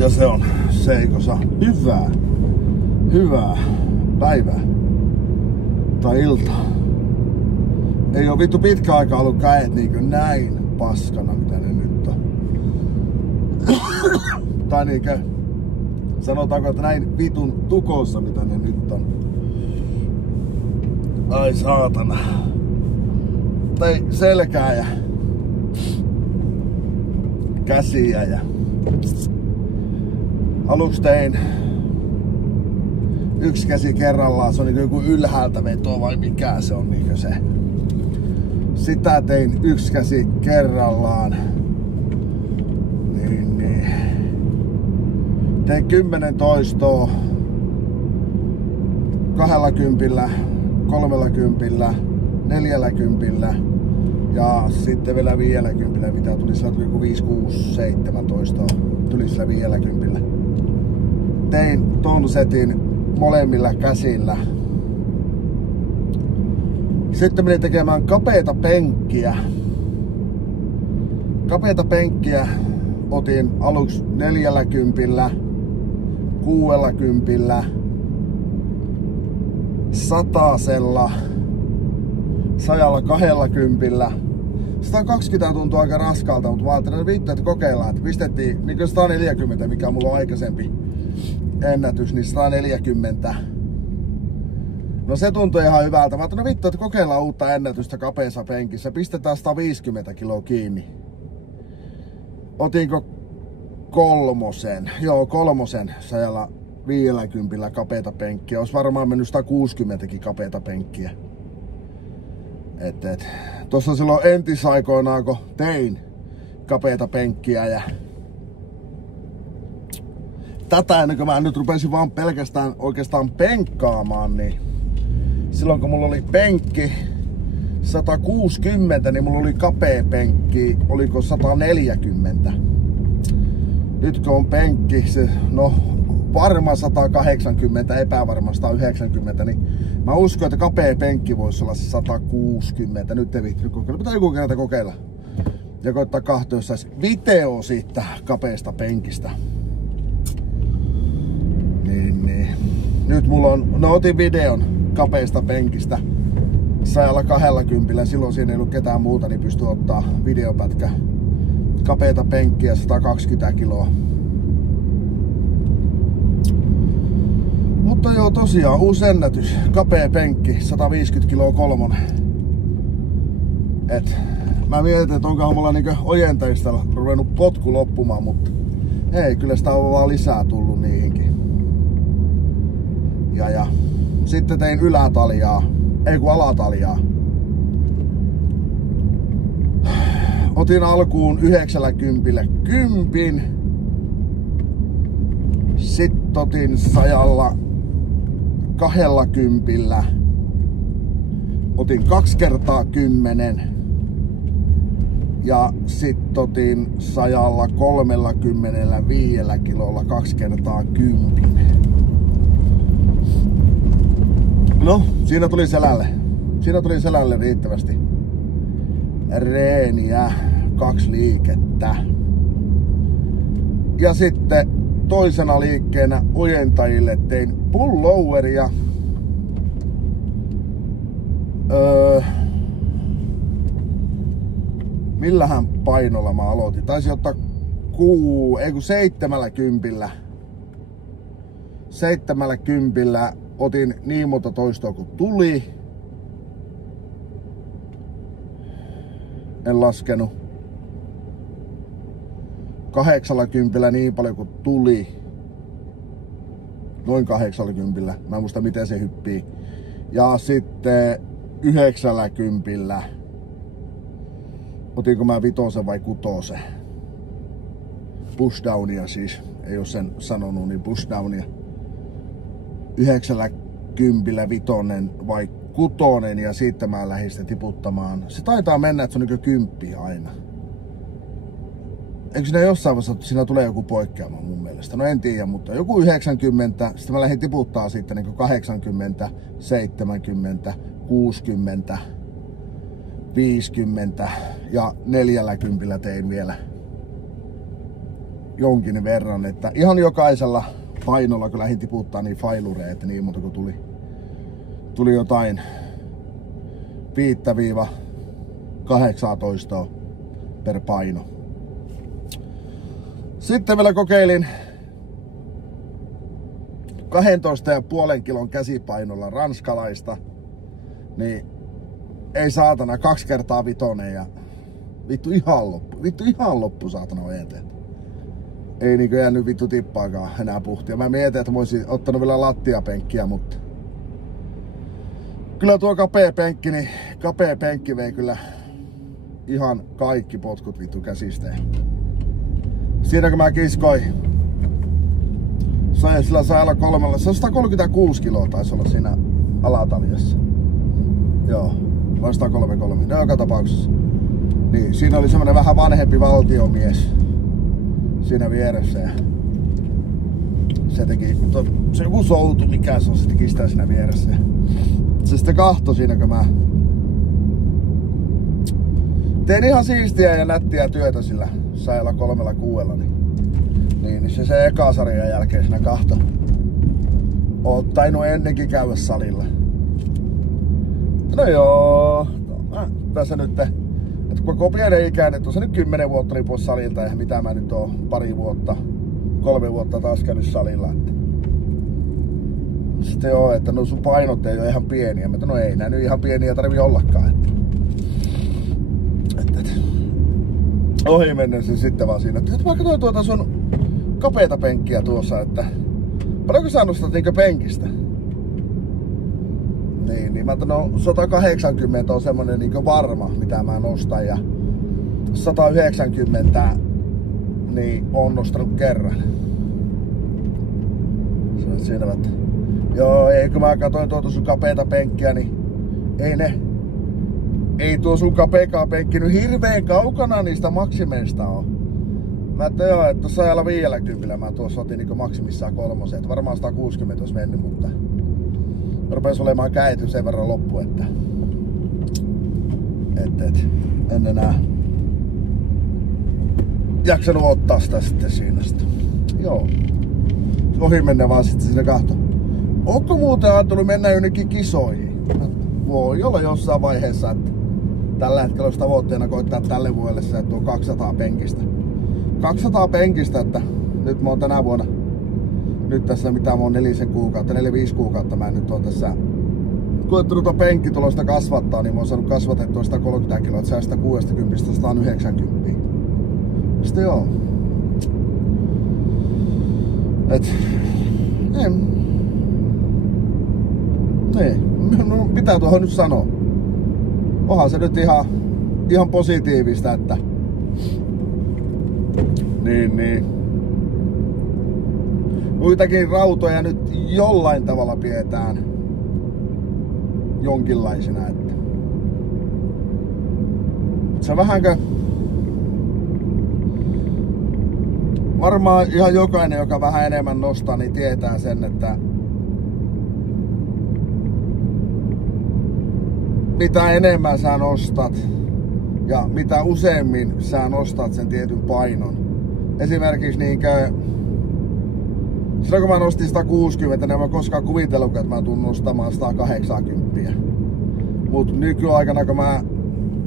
Ja se on Seikossa hyvää päivää tai iltaa. Ei oo vittu pitkä aika ollut käet niinkö näin paskana mitä ne nyt on. Tai niinkö sanotaanko, että näin vitun tukossa mitä ne nyt on. Ai saatana. Tai selkää ja käsiä ja aluksi tein yksi käsi kerrallaan, se on niin joku ylhäältä veto vai mikä se on niin se. Sitä tein yksi käsi kerrallaan. Niin. Tein 10 toistoa 20, 30, 40 ja sitten vielä 50, mitä tuli, sillä tuli joku 5, 6, 17 tuli sillä 50. Tein ton setin molemmilla käsillä. Sitten menin tekemään kapeita penkkiä. Kapeita penkkiä otin aluksi 40, 60, 100-sella, 120. 120 tuntuu aika raskalta, mutta mä ajattelin, että kokeillaan, että pistettiin niin 140, mikä mulla on aikaisempi ennätys, niin 140. No se tuntui ihan hyvältä. Mä ajattelin, että kokeillaan uutta ennätystä kapeassa penkissä. Pistetään 150 kiloa kiinni. Otinko kolmosen? Joo, kolmosen 150 kapeata penkkiä. Olisi varmaan mennyt 160 kapeata penkkiä. Tossa silloin entisaikoinaan, kun tein kapeata penkkiä ja tätä ennen kuin mä nyt rupesin vaan pelkästään oikeastaan penkkaamaan, niin silloin kun mulla oli penkki 160, niin mulla oli kapea penkki, oliko 140. Nyt kun on penkki, se, no varmaan 180, epävarmaan 190, niin mä uskon, että kapea penkki voisi olla 160. Nyt ei viittinyt kokeilla. Pitää joku kerta kokeilla. Ja koittaa kahtoa, jos saisi video siitä kapeasta penkistä. Niin. Nyt mulla on, no otin videon kapeasta penkistä 120. Silloin siinä ei ollut ketään muuta, niin pystyi ottaa videopätkä kapeata penkkiä 120 kiloa. Mutta joo, tosiaan uusi ennätys. Kapea penkki, 150 kiloa kolmonen. Mä mietin, että onkohan mulla niinku ojentajista ruvennut potku loppumaan, mutta hei, kyllä sitä on vaan lisää tullut niihinkin. Ja sitten tein ylätaljaa, alataljaa. Otin alkuun 90 kympin. Sitten otin 120. Otin 2 kertaa 10. Ja sitten otin 135 kilolla 2 kertaa 10. No, siinä tuli selälle riittävästi reeniä, 2 liikettä. Ja sitten toisena liikkeenä ojentajille tein pulloveria. Millähän painolla mä aloitin? Taisin ottaa 70. 70 otin niin monta toistoa kuin tuli. En laskenut. 80 niin paljon kuin tuli. Noin 80. Mä en muista miten se hyppii. Ja sitten 90. Otinko mä 5 vai 6? Pushdownia siis. Ei oo sen sanonut, niin pushdownia. 90 5 vai 6 ja siitä mä lähdin sitä tiputtamaan. Se taitaa mennä, että se on niin 10 aina. Eikö siinä jossain vaiheessa, että siinä tulee joku poikkeama mun mielestä? No en tiedä, mutta joku 90. Sitten mä lähdin tiputtaa sitten niin 80, 70, 60, 50 ja 40 tein jonkin verran, että ihan jokaisella painolla kun lähdin tiputtaa niin failureita niin muuta kuin tuli jotain 5-18 per paino. Sitten vielä kokeilin 12,5 kilon käsipainolla ranskalaista, niin ei saatana 2 kertaa 5 ja vittu ihan loppu saatana veteen. Ei niinku jäänyt vittu tippaakaan enää puhtia. Mä mietin, että mä olisin ottanut vielä lattiapenkkiä, mutta kyllä tuo kapea penkki vei kyllä ihan kaikki potkut vittu käsistä. Siinä kun mä kiskoin, sillä sai olla 136 kiloa taisi olla siinä alataljassa. Joo, vai 133, no joka tapauksessa. Niin, siinä oli semmonen vähän vanhempi valtiomies siinä vieressä ja se teki, se joku soutu mikä se on, se teki sitä siinä vieressä. Se sitten kahtoi siinä kun mä tein ihan siistiä ja nättiä työtä sillä sailla 3-6, niin se eka sarjan jälkeen siinä kahto. Oot tainnut ennenkin käydä salilla. No joo, tässä nyt, että kun on pienen ikäinen, tuossa nyt 10 vuotta niin pois salilta ja mitä mä nyt oon 3 vuotta taas käynyt salilla. Sitten joo, että no sun painot ei ole ihan pieniä. Mä no ei, nää nyt ihan pieniä tarvii ollakaan. Ohi mennessä se sitten vaan siinä, että mä katsoin tuota sun kapeita penkkiä tuossa, että paljonko sä nostat niinkö penkistä? Niin mä no 180 on semmonen niinkö varma, mitä mä nostan ja 190 niin on nostanut kerran. Se on siinä, että joo, ei kun mä katsoin tuota sun kapeita penkkiä, niin ei tuo sun kapeakaan penkki nyt hirveen kaukana niistä maksimeista on. Mä ajattelin joo, että tuossa 50 mä tuossa otin niinku maksimissaan 3, että varmaan 160 olisi mennyt, mutta rupes olemaan käyty sen verran loppu, että en enää jaksanut ottaa sitä sitten siinä sitten. Joo. Ohi mennä vaan sitten sinne kahto. Onko muuten ajatellut mennä jonnekin kisoihin? Voi olla jossain vaiheessa, että tällä hetkellä olisi tavoitteena koittaa tälle vuodelle se, että on 200 penkistä. 200 penkistä, että nyt mä oon tänä vuonna, nyt tässä mitä mä oon 4-5 kuukautta mä nyt oon tässä koettanut penkkitulosta kasvattaa, niin mä oon saanut kasvatettua 130 kiloa, että 160-190. Sitten joo. No, mitä tuohon nyt sanoo? Onhan se nyt ihan positiivista, että niin. Muitakin rautoja nyt jollain tavalla pidetään jonkinlaisena, että se vähänkö varmaan ihan jokainen, joka vähän enemmän nostaa, niin tietää sen, että mitä enemmän sä nostat ja mitä useammin sä nostat sen tietyn painon. Esimerkiksi niinkö silloin kun mä nostin 160, niin mä koskaan kuvitellut, että mä tuun nostamaan 180. Mut nykyaikana kun mä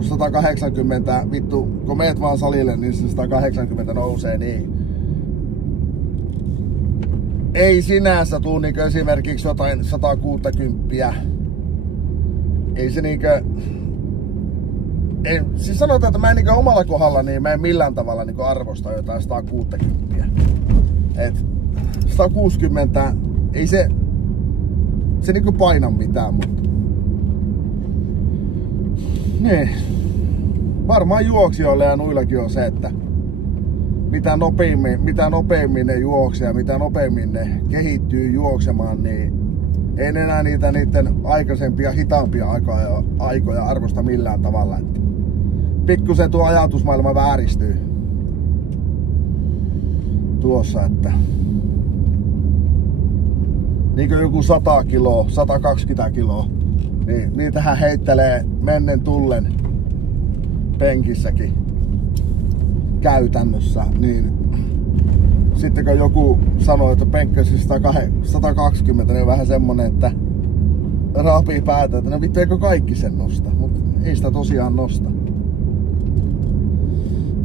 180, vittu, kun meet vaan salille, niin se 180 nousee, niin ei sinänsä tuu niinkö esimerkiksi jotain 160. Ei se niinkö, siis sanotaan, että mä en niinkö omalla kohdalla, niin mä en millään tavalla niinkö arvosta jotain 160. Et 160, ei se niinkö paina mitään, mutta niin. Varmaan juoksijoille ja nuillakin on se, että mitä nopeammin ne juoksee ja mitä nopeammin ne kehittyy juoksemaan, niin ei enää niiden aikaisempia hitaampia aikoja arvosta millään tavalla. Että pikkusen tuo ajatusmaailma vääristyy tuossa, että niinkö joku 100 kiloa, 120 kiloa, niin niitähän heittelee mennen tullen penkissäkin käytännössä, niin sitten kun joku sanoo, että penkki on 120, niin on vähän semmonen, että raapii päätä, että no vittu eikö kaikki sen nosta, mutta ei sitä tosiaan nosta.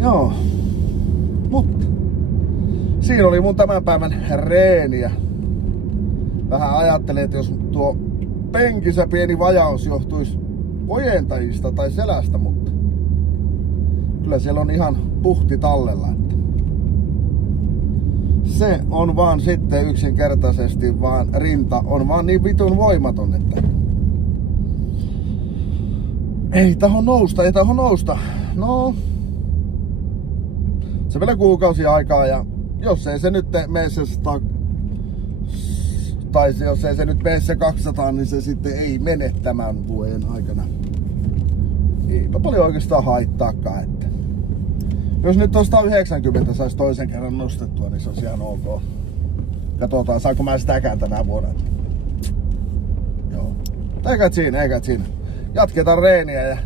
Joo, mutta siinä oli mun tämän päivän reeniä. Vähän ajattelin, että jos tuo penkissä pieni vajaus johtuisi ojentajista tai selästä, mutta kyllä siellä on ihan puhti tallella. Että se on vaan sitten yksinkertaisesti vaan rinta on vaan niin vitun voimaton, että ei taho nousta. No, se vielä kuukausi aikaa ja jos ei se nyt mene se 100, tai jos ei se nyt mene se 200, niin se sitten ei mene tämän vuoden aikana. Eipä paljon oikeastaan haittaakaan, että jos nyt on 190 saisi toisen kerran nostettua, niin se on ihan ok. Katsotaan, saanko mä sitäkään tänä vuonna. Joo. Eikä siinä. Jatketaan reeniä ja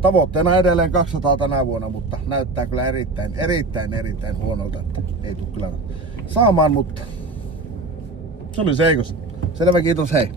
tavoitteena edelleen 200 tänä vuonna, mutta näyttää kyllä erittäin huonolta, että ei tule kyllä saamaan, mutta se oli se, eikö? Selvä, kiitos, hei.